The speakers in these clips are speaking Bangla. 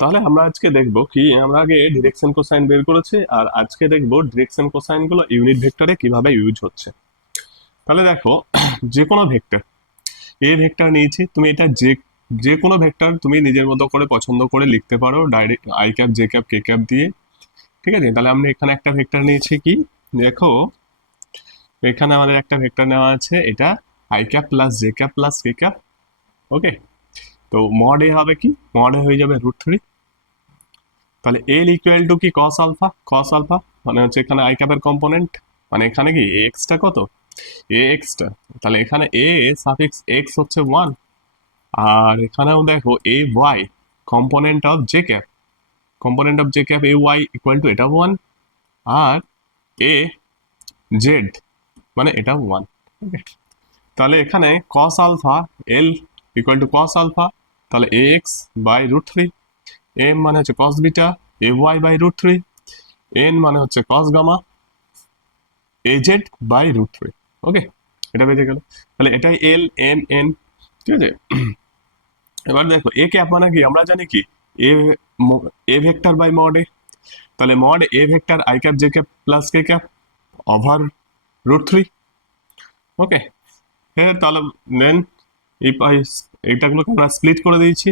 তাহলে আমরা আজকে দেখব কি, আমরা আগে ডিরেকশন কোসাইন বের করেছি আর আজকে দেখব ডিরেকশন কোসাইন গুলো ইউনিট ভেক্টরে কিভাবে ইউজ হচ্ছে। তাহলে দেখো, যে কোনো ভেক্টর, এ ভেক্টর নিয়েছি, তুমি এটা যে যে কোনো ভেক্টর তুমি নিজের মতো করে পছন্দ করে লিখতে পারো direct I cap J cap K cap দিয়ে। ঠিক আছে, তাহলে আমরা এখানে একটা ভেক্টর নিয়েছি কি, দেখো এখানে আমাদের একটা ভেক্টর নেওয়া আছে, এটা I cap plus J cap plus K cap. Okay, তো মড এ হবে কি, মড এ হয়ে যাবে √3। তাহলে এল ইকুয়াল টু কি কস আলফা, কস আলফা মানে হচ্ছে এখানে আই ক্যাপের কম্পোনেন্ট, মানে এখানে কি এ এক্সটা কত, এ এক্সটা, তাহলে এখানে এ সাফিক্স এক্স হচ্ছে 1, আর এখানেও দেখো A Y component of J cap, component of J cap A Y equal to এটা 1, আর এ জেড মানে এটা 1। ওকে, তাহলে এখানে cos alpha l equal to cos alpha, তাহলে এ এক্স বাই √3, এম মানে হচ্ছে cos beta a Y by √3, n মানে হচ্ছে cos gamma a z by √3। Okay, এটা বেঁচে গেল। তাহলে এটাই এল এম এন। ঠিক আছে, এবার দেখো এ ক্যাপ মানে কি, আমরা জানি কি A A vector by mod A, তাহলে mod A vector I cap J cap plus K cap over √3। Okay, হ্যাঁ তাহলে দেন এইটাগুলোকে আমরা স্প্লিট করে দিয়েছি,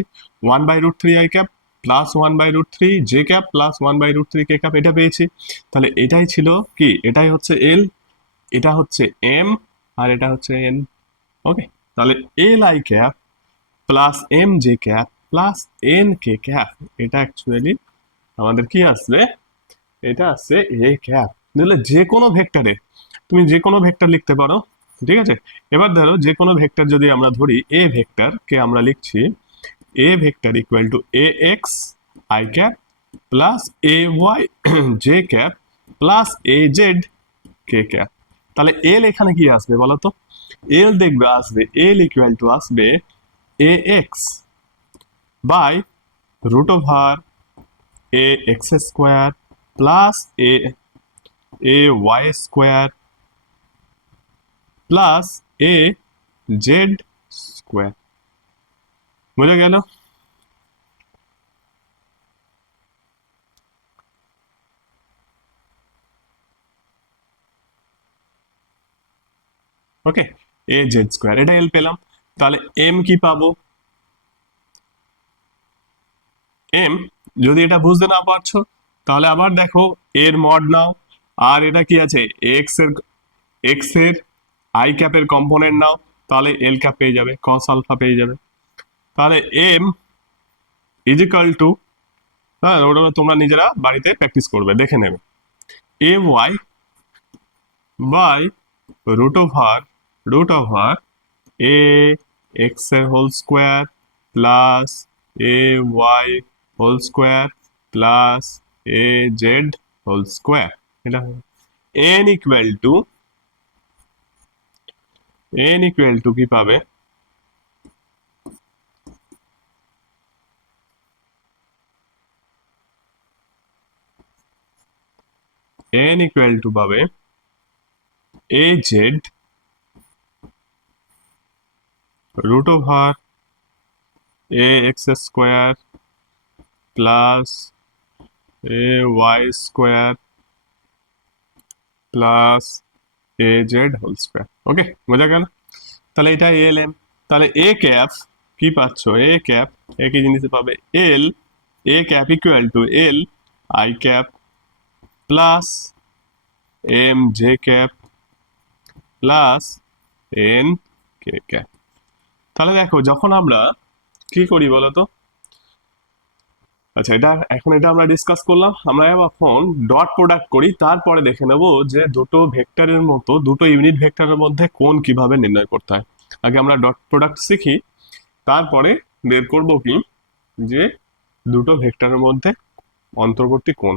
1/√3 I cap plus 1/√3 J cap plus 1/√3 K cap, এটা পেয়েছি। তাহলে এটাই ছিল কি, এটাই হচ্ছে এল, এটা হচ্ছে এম, আর এটা হচ্ছে এন। ওকে, তাহলে l I cap plus M J cap plus N K cap, এটা অ্যাকচুয়ালি আমাদের কি আসবে, এটা আসছে এ ক্যাপ। তাহলে যে কোনো ভেক্টরে তুমি যে কোনো ভেক্টর লিখতে পারো। ঠিক আছে, এবার ধরো যে কোনো ভেক্টর যদি আমরা ধরি, এ ভেক্টর কে আমরা লিখছি a vector equal to a x i cap plus A y j cap plus A z k cap. তাহলে এল এখানে কি আসবে বলো তো, এল দেখবে আসবে এল ইকুয়াল টু আসবে A x by √over A X square plus A Y square plus A Z square. বুঝে গেল? ওকে, এ জেড স্কোয়ার, এটা এল পেলাম। তাহলে এম কি পাবো, এম যদি এটা বুঝতে না পারছো তাহলে আবার দেখো এর মড নাও, আর এটা কি আছে এক্স এর আই ক্যাপের কম্পোনেন্ট নাও, তাহলে এল ক্যাপ পেয়ে যাবে, কস আলফা পেয়ে যাবে। তাহলে এম ইজিক্যাল টু, হ্যাঁ ওটা তোমরা নিজেরা বাড়িতে প্র্যাকটিস করবে, দেখে নেবে, A Y by √over A X এর হোল স্কোয়ার প্লাস এ ওয়াই হোল স্কোয়ার প্লাস এ জেড হোল স্কোয়ার। এটা N equal to, N equal to কি পাবে, এন ইকুয়াল টু পাবে A Z √over A X square plus A Y square plus A Z whole square. Okay, বোঝা গেল? তাহলে এটা এল এম। তাহলে এ ক্যাপ কি পাচ্ছ, এ ক্যাপ একই জিনিস পাবে, L A cap equal to L I cap plus M J cap plus N K cap. তাহলে দেখো যখন আমরা কি করি বলতো, আচ্ছা এটা এখন এটা আমরা ডিসকাস করলাম, আমরা এখন ডট প্রোডাক্ট করি, তারপরে দেখে নেব যে দুটো ভেক্টরের মতো দুটো ইউনিট ভেক্টরের মধ্যে কোণ কিভাবে নির্ণয় করতে হয়। আগে আমরা ডট প্রোডাক্ট শিখি, তারপরে বের করব কি, যে দুটো ভেক্টরের মধ্যে অন্তর্বর্তী কোণ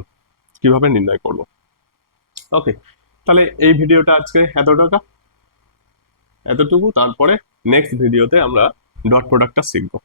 কিভাবে নির্ণয় করব। ওকে, তাহলে এই ভিডিওটা আজকে এতটুকু, তারপরে নেক্সট ভিডিওতে আমরা ডট প্রোডাক্টটা শিখবো।